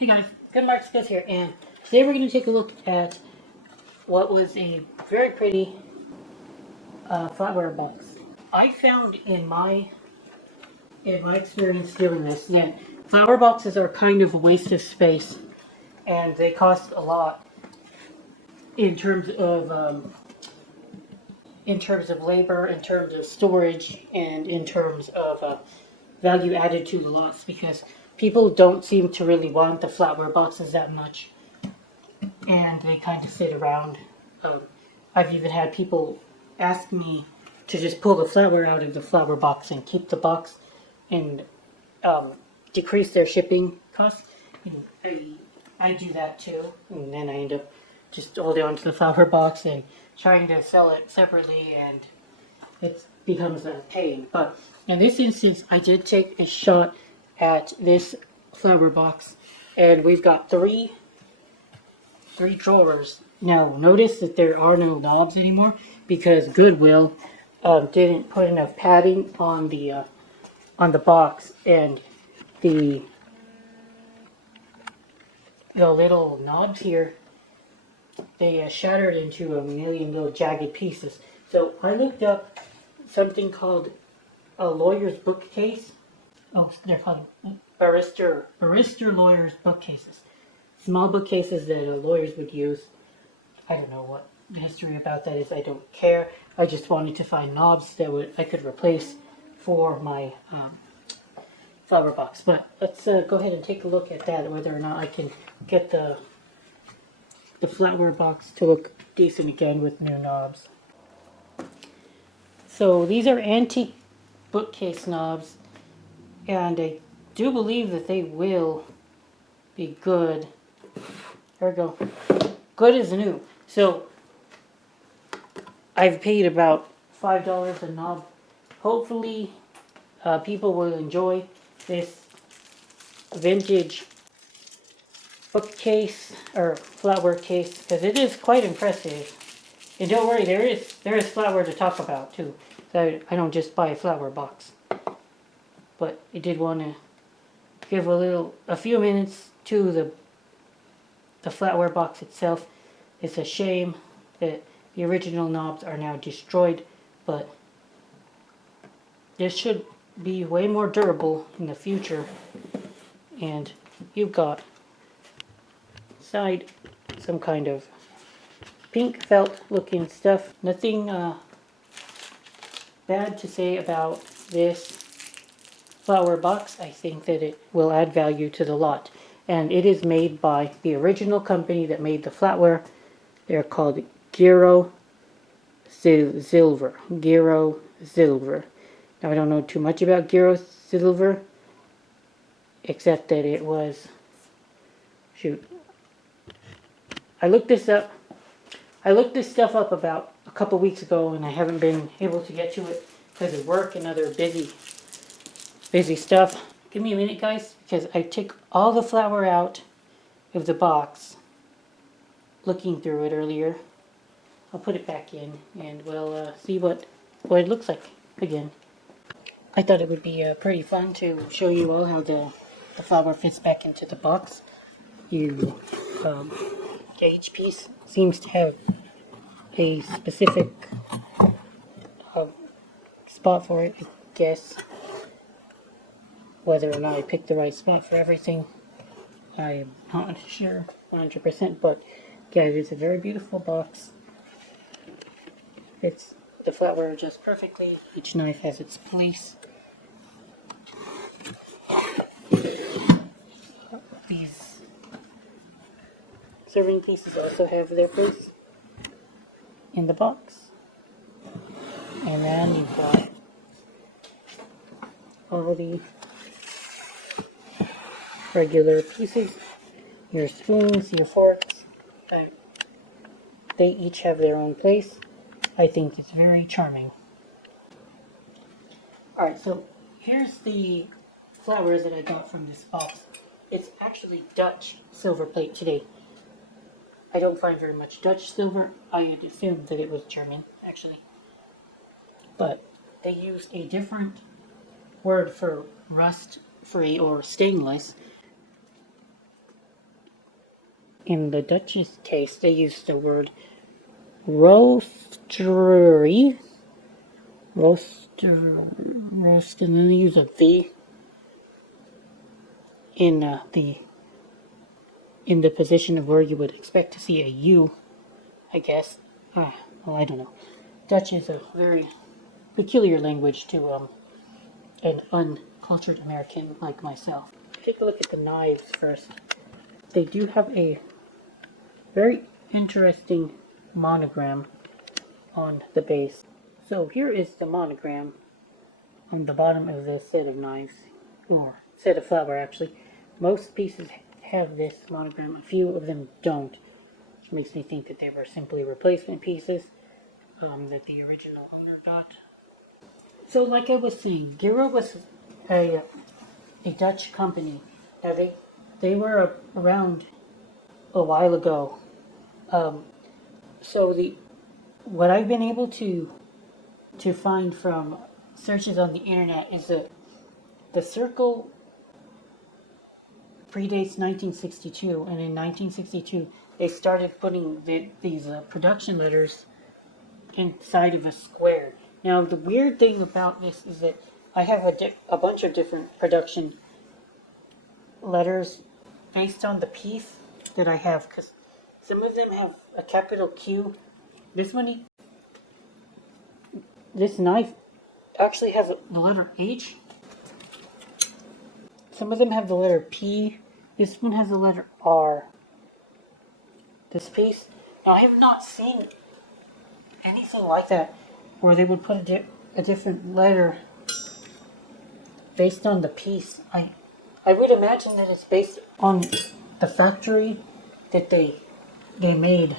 Hey guys, Good Marks Goes here, and today we're going to take a look at what was a very pretty flatware box. I found in my experience doing this that flower boxes are kind of a waste of space, and they cost a lot in terms of labor, in terms of storage, and in terms of value added to the lots, because people don't seem to really want the flatware boxes that much, and they kind of sit around. I've even had people ask me to just pull the flatware out of the flower box and keep the box and decrease their shipping costs. And I do that too, and then I end up just holding onto the flower box and trying to sell it separately, and it becomes a pain. But in this instance, I did take a shot at this flower box, and we've got three drawers. Now, notice that there are no knobs anymore because Goodwill didn't put enough padding on the box, and the little knobs here, they shattered into a million little jagged pieces. So I looked up something called a lawyer's bookcase. Oh, they're called barrister lawyer's bookcases. Small bookcases that lawyers would use. I don't know what the history about that is. I don't care. I just wanted to find knobs that I could replace for my flower box. But let's go ahead and take a look at that, whether or not I can get the flatware box to look decent again with new knobs. So these are antique bookcase knobs, and I do believe that they will be good. There we go. Good as new. So I've paid about $5 a knob. Hopefully people will enjoy this vintage bookcase or flatware case, because it is quite impressive. And don't worry, there is flatware to talk about too. So I don't just buy a flatware box. But I did want to give a few minutes to the flatware box itself. It's a shame that the original knobs are now destroyed, but this should be way more durable in the future. And you've got inside some kind of pink felt looking stuff. Nothing bad to say about this flatware box. I think that it will add value to the lot. And it is made by the original company that made the flatware. They're called Gero Zilver. Gero Zilver. Now, I don't know too much about Gero Zilver, except that it was... Shoot. I looked this stuff up about a couple weeks ago, and I haven't been able to get to it because of work and other busy stuff. Give me a minute, guys, because I took all the flour out of the box looking through it earlier. I'll put it back in, and we'll see what it looks like again. I thought it would be pretty fun to show you all how the flour fits back into the box. Each piece seems to have a specific spot for it, I guess. Whether or not I picked the right spot for everything, I'm not sure 100%, but yeah, it is a very beautiful box. It's the flatware adjusts perfectly. Each knife has its place. These serving pieces also have their place in the box. And then you've got all the regular pieces, your spoons, your forks. They each have their own place. I think it's very charming. Alright, so here's the flatware that I got from this box. It's actually Dutch Silverplate today. I don't find very much Dutch silver. I had assumed that it was German, actually. But they used a different word for rust-free or stainless. in the Dutch's case, they use the word roastery, roast, and then they use a V in in the position of where you would expect to see a U, I guess. Well, I don't know. Dutch is a very peculiar language to an uncultured American like myself. Take a look at the knives first. They do have a very interesting monogram on the base. So here is the monogram on the bottom of this set of knives, or set of flatware actually. Most pieces have this monogram, a few of them don't, which makes me think that they were simply replacement pieces that the original owner got. So like I was saying, Gero was a Dutch company. Now they were around a while ago. So what I've been able to find from searches on the internet is that the circle predates 1962, and in 1962 they started putting these production letters inside of a square. Now the weird thing about this is that I have a bunch of different production letters based on the piece that I have, because some of them have a capital Q. This knife actually has the letter H. Some of them have the letter P. This one has the letter R. This piece. Now I have not seen anything like that where they would put a different letter based on the piece. I would imagine that it's based on the factory that they made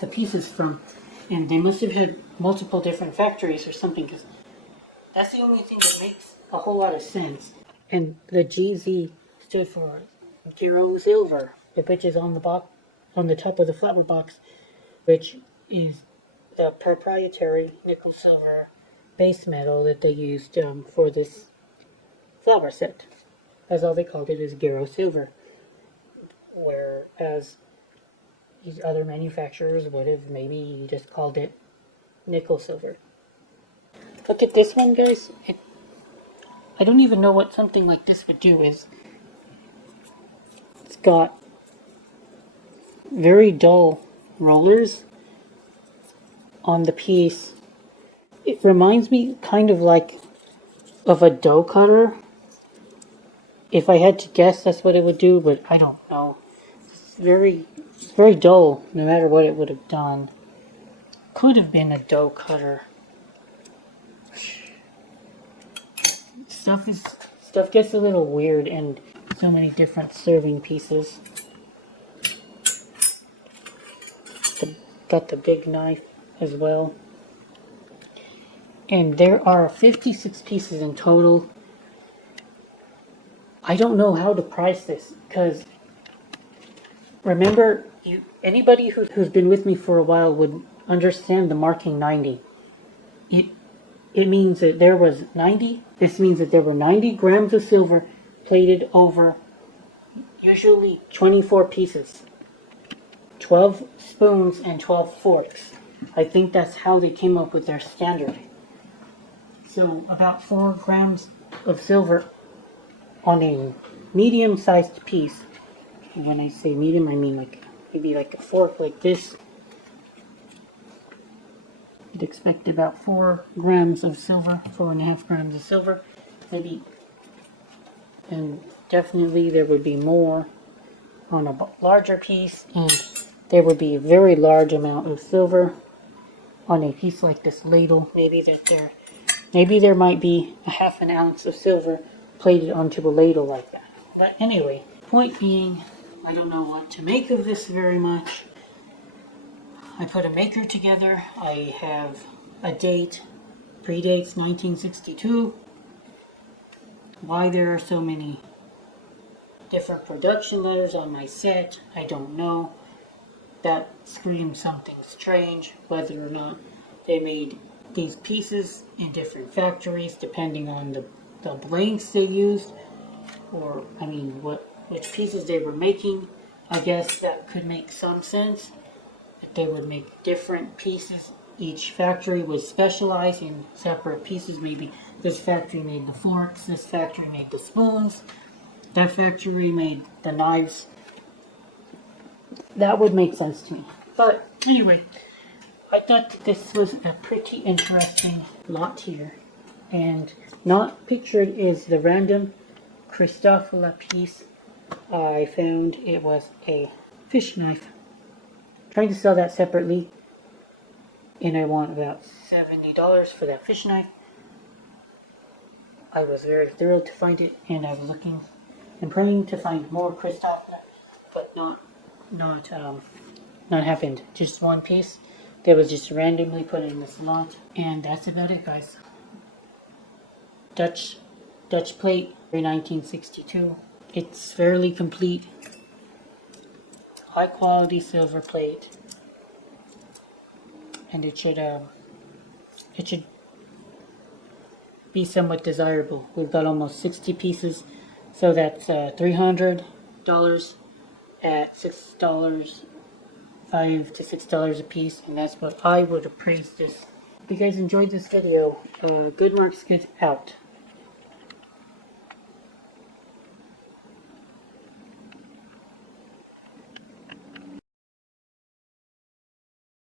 the pieces from, and they must have had multiple different factories or something, because that's the only thing that makes a whole lot of sense. And the GZ stood for Gero Zilver, which is on the box, on the top of the flatware box, which is the proprietary nickel silver base metal that they used for this flatware set. That's all they called it, is Gero Silver. Whereas these other manufacturers would have maybe just called it nickel silver. Look at this one, guys. I don't even know what something like this would do. It's got very dull rollers on the piece. It reminds me kind of like of a dough cutter. If I had to guess, that's what it would do, but I don't know. It's very dull, no matter what it would have done. Could have been a dough cutter. Stuff gets a little weird, and so many different serving pieces. Got the big knife as well. And there are 56 pieces in total. I don't know how to price this, because remember, anybody who's been with me for a while would understand the marking 90. It means that there was 90. This means that there were 90 grams of silver plated over usually 24 pieces. 12 spoons and 12 forks. I think that's how they came up with their standard. So about 4 grams of silver on a medium-sized piece. And when I say medium, I mean maybe like a fork like this. You'd expect about 4 grams of silver, 4.5 grams of silver, maybe. And definitely there would be more on a larger piece, and there would be a very large amount of silver on a piece like this ladle. Maybe there might be a half an ounce of silver plated onto a ladle like that. But anyway, point being, I don't know what to make of this very much. I put a maker together. I have a date, predates 1962. Why there are so many different production letters on my set, I don't know. That screams something strange, whether or not they made these pieces in different factories depending on the blanks they used, or which pieces they were making. I guess that could make some sense. That they would make different pieces. Each factory was specialized in separate pieces. Maybe this factory made the forks, this factory made the spoons, that factory made the knives. That would make sense to me. But anyway, I thought this was a pretty interesting lot here. And not pictured is the random Christoffela piece. I found it was a fish knife. Trying to sell that separately. And I want about $70 for that fish knife. I was very thrilled to find it, and I was looking and praying to find more Christoffela, but not happened. Just one piece that was just randomly put in this lot, and that's about it, guys. Dutch plate, 1962. It's fairly complete. High quality silver plate, and it should be somewhat desirable. We've got almost 60 pieces, so that's $300 at $6, $5 to $6 a piece, and that's what I would appraise this. If you guys enjoyed this video, good marks, good out.